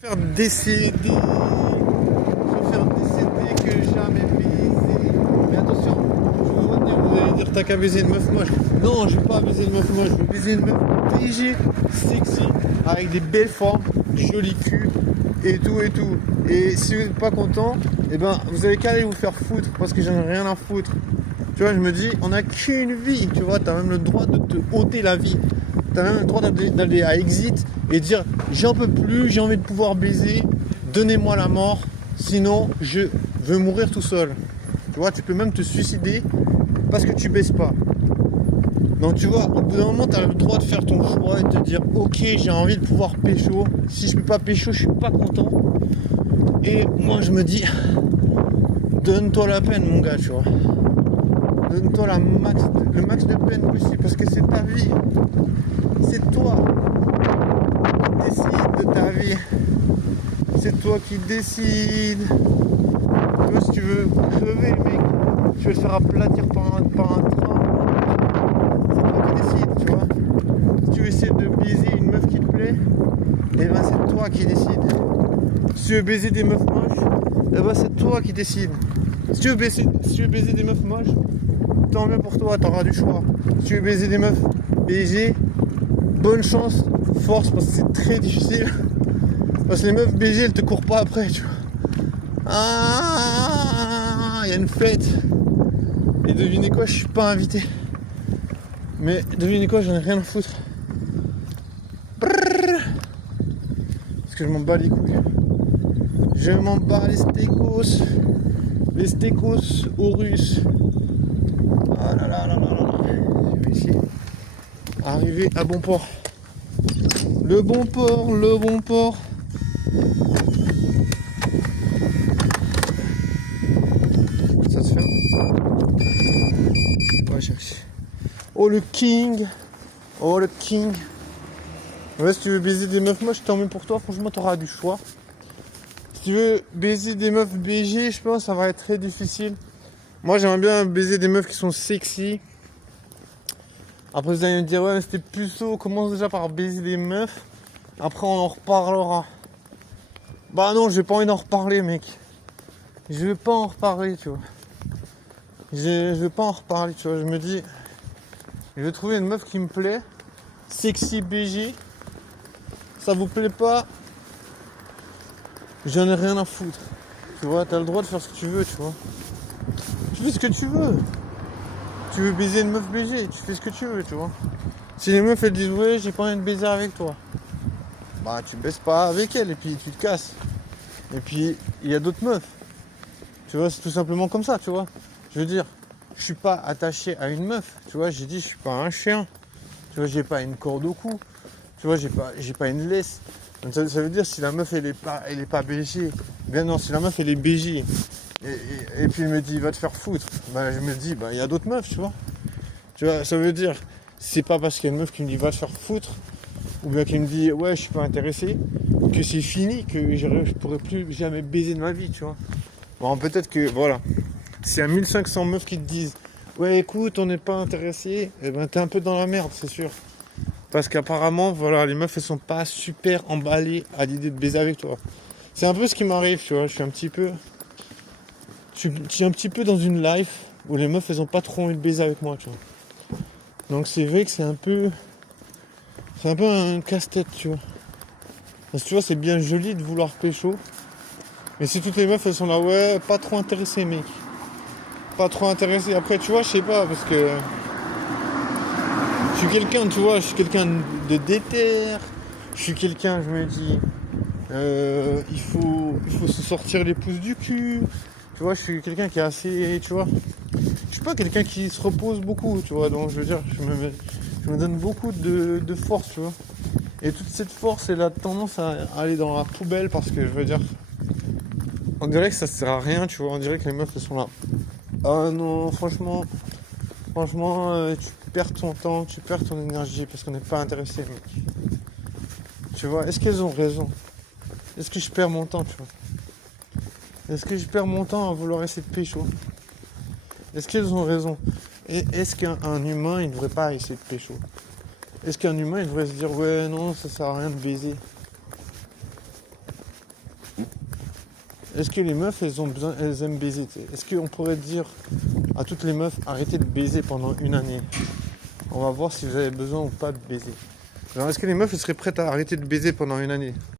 Faire décéder, se faire décéder que jamais baiser. Mais attention, je vous dire, vous allez dire t'as qu'à baiser une meuf moche. Non, je vais pas baiser une meuf moche, je vais baiser une meuf BG, sexy, avec des belles formes, joli cul et tout et tout. Et si vous n'êtes pas content, eh ben vous avez qu'à aller vous faire foutre parce que j'en ai rien à foutre. Tu vois, je me dis, on n'a qu'une vie, tu vois, t'as même le droit de te ôter la vie. T'as même le droit d'aller à Exit et dire j'en peux plus, j'ai envie de pouvoir baiser, donnez-moi la mort, sinon je veux mourir tout seul. Tu vois, tu peux même te suicider parce que tu baises pas. Donc tu vois, au bout d'un moment, tu as le droit de faire ton choix et de te dire ok, j'ai envie de pouvoir pécho. Si je peux pas pécho, je suis pas content. Et moi je me dis, donne-toi la peine mon gars, tu vois. Donne-toi le max de peine possible parce que c'est ta vie. C'est toi qui décide de ta vie. C'est toi qui décide. Tu vois, si tu veux crever, mec, tu veux te faire aplatir par un train. C'est toi qui décide, tu vois. Si tu veux essayer de baiser une meuf qui te plaît, eh ben c'est toi qui décide. Si tu veux baiser des meufs moches, eh ben c'est toi qui décide. Si tu veux baiser des meufs moches, tant mieux pour toi, t'auras du choix. Si tu veux baiser des meufs BG, bonne chance, force, parce que c'est très difficile. Parce que les meufs BG, elles te courent pas après, tu vois. Ah, il y a une fête. Et devinez quoi, je suis pas invité. Mais devinez quoi, j'en ai rien à foutre. Brrr. Parce que je m'en bats les couilles. Je m'en bats les stécos. Les stécos aux Russes. Ah là là là là là. Je vais essayer. Arriver à bon port. Le bon port, le bon port. Ça se fait. On va chercher. Oh le king. Oh le king. Ouais, si tu veux baiser des meufs moches, tant mieux pour toi. Franchement, t'auras du choix. Si tu veux baiser des meufs BG, je pense que ça va être très difficile. Moi, j'aimerais bien baiser des meufs qui sont sexy. Après, vous allez me dire, ouais, mais c'était puceau. Commence déjà par baiser des meufs. Après, on en reparlera. Bah non, j'ai pas envie d'en reparler, mec. Je veux pas en reparler, tu vois. Je veux pas en reparler, tu vois. Je me dis, je vais trouver une meuf qui me plaît. Sexy BG. Ça vous plaît pas? J'en ai rien à foutre. Tu vois, t'as le droit de faire ce que tu veux, tu vois. Tu fais ce que tu veux. Tu veux baiser une meuf BG, tu fais ce que tu veux, tu vois. Si les meufs elles disent ouais, j'ai pas envie de baiser avec toi, bah tu baises pas avec elle et puis tu te casses. Et puis il y a d'autres meufs. Tu vois, c'est tout simplement comme ça, tu vois. Je veux dire, je suis pas attaché à une meuf, tu vois, j'ai dit je suis pas un chien. Tu vois, j'ai pas une corde au cou. Tu vois, j'ai pas une laisse. Donc ça veut dire si la meuf elle est pas BG, bien non, si la meuf elle est BG et puis elle me dit va te faire foutre, bah je me dis bah il y a d'autres meufs, tu vois. Tu vois, ça veut dire c'est pas parce qu'il y a une meuf qui me dit va te faire foutre ou bien qui me dit ouais je suis pas intéressé que c'est fini, que je pourrais plus jamais baiser de ma vie, tu vois. Bon peut-être que voilà. S'il y a 1500 meufs qui te disent ouais écoute on n'est pas intéressé, et ben t'es un peu dans la merde, c'est sûr. Parce qu'apparemment, voilà, les meufs, elles sont pas super emballées à l'idée de baiser avec toi. C'est un peu ce qui m'arrive, tu vois. Je suis un petit peu dans une life où les meufs, elles ont pas trop envie de baiser avec moi, tu vois. Donc c'est vrai que c'est un peu un casse-tête, tu vois. Parce que tu vois, c'est bien joli de vouloir pécho. Mais si toutes les meufs, elles sont là, ouais, pas trop intéressées, mec. Pas trop intéressées. Après, tu vois, je sais pas, parce que je suis quelqu'un, tu vois, je suis quelqu'un de déter. Je suis quelqu'un, je me dis, il faut se sortir les pouces du cul. Tu vois, je suis quelqu'un qui est assez, tu vois. Je suis pas quelqu'un qui se repose beaucoup, tu vois. Donc, je veux dire, je me donne beaucoup de force, tu vois. Et toute cette force, elle a tendance à aller dans la poubelle parce que, je veux dire, on dirait que ça sert à rien, tu vois. On dirait que les meufs, elles sont là. Ah non, franchement, tu perds ton temps, tu perds ton énergie parce qu'on n'est pas intéressé, mec. Tu vois, est-ce qu'elles ont raison? Est-ce que je perds mon temps, tu vois? Est-ce que je perds mon temps à vouloir essayer de pécho? Est-ce qu'elles ont raison? Et est-ce qu'un humain, il ne devrait pas essayer de pécho? Est-ce qu'un humain, il devrait se dire, ouais, non, ça sert à rien de baiser? est-ce que les meufs, elles aiment baiser? Est-ce qu'on pourrait dire à toutes les meufs, arrêtez de baiser pendant une année? On va voir si vous avez besoin ou pas de baiser. Alors, est-ce que les meufs elles seraient prêtes à arrêter de baiser pendant une année?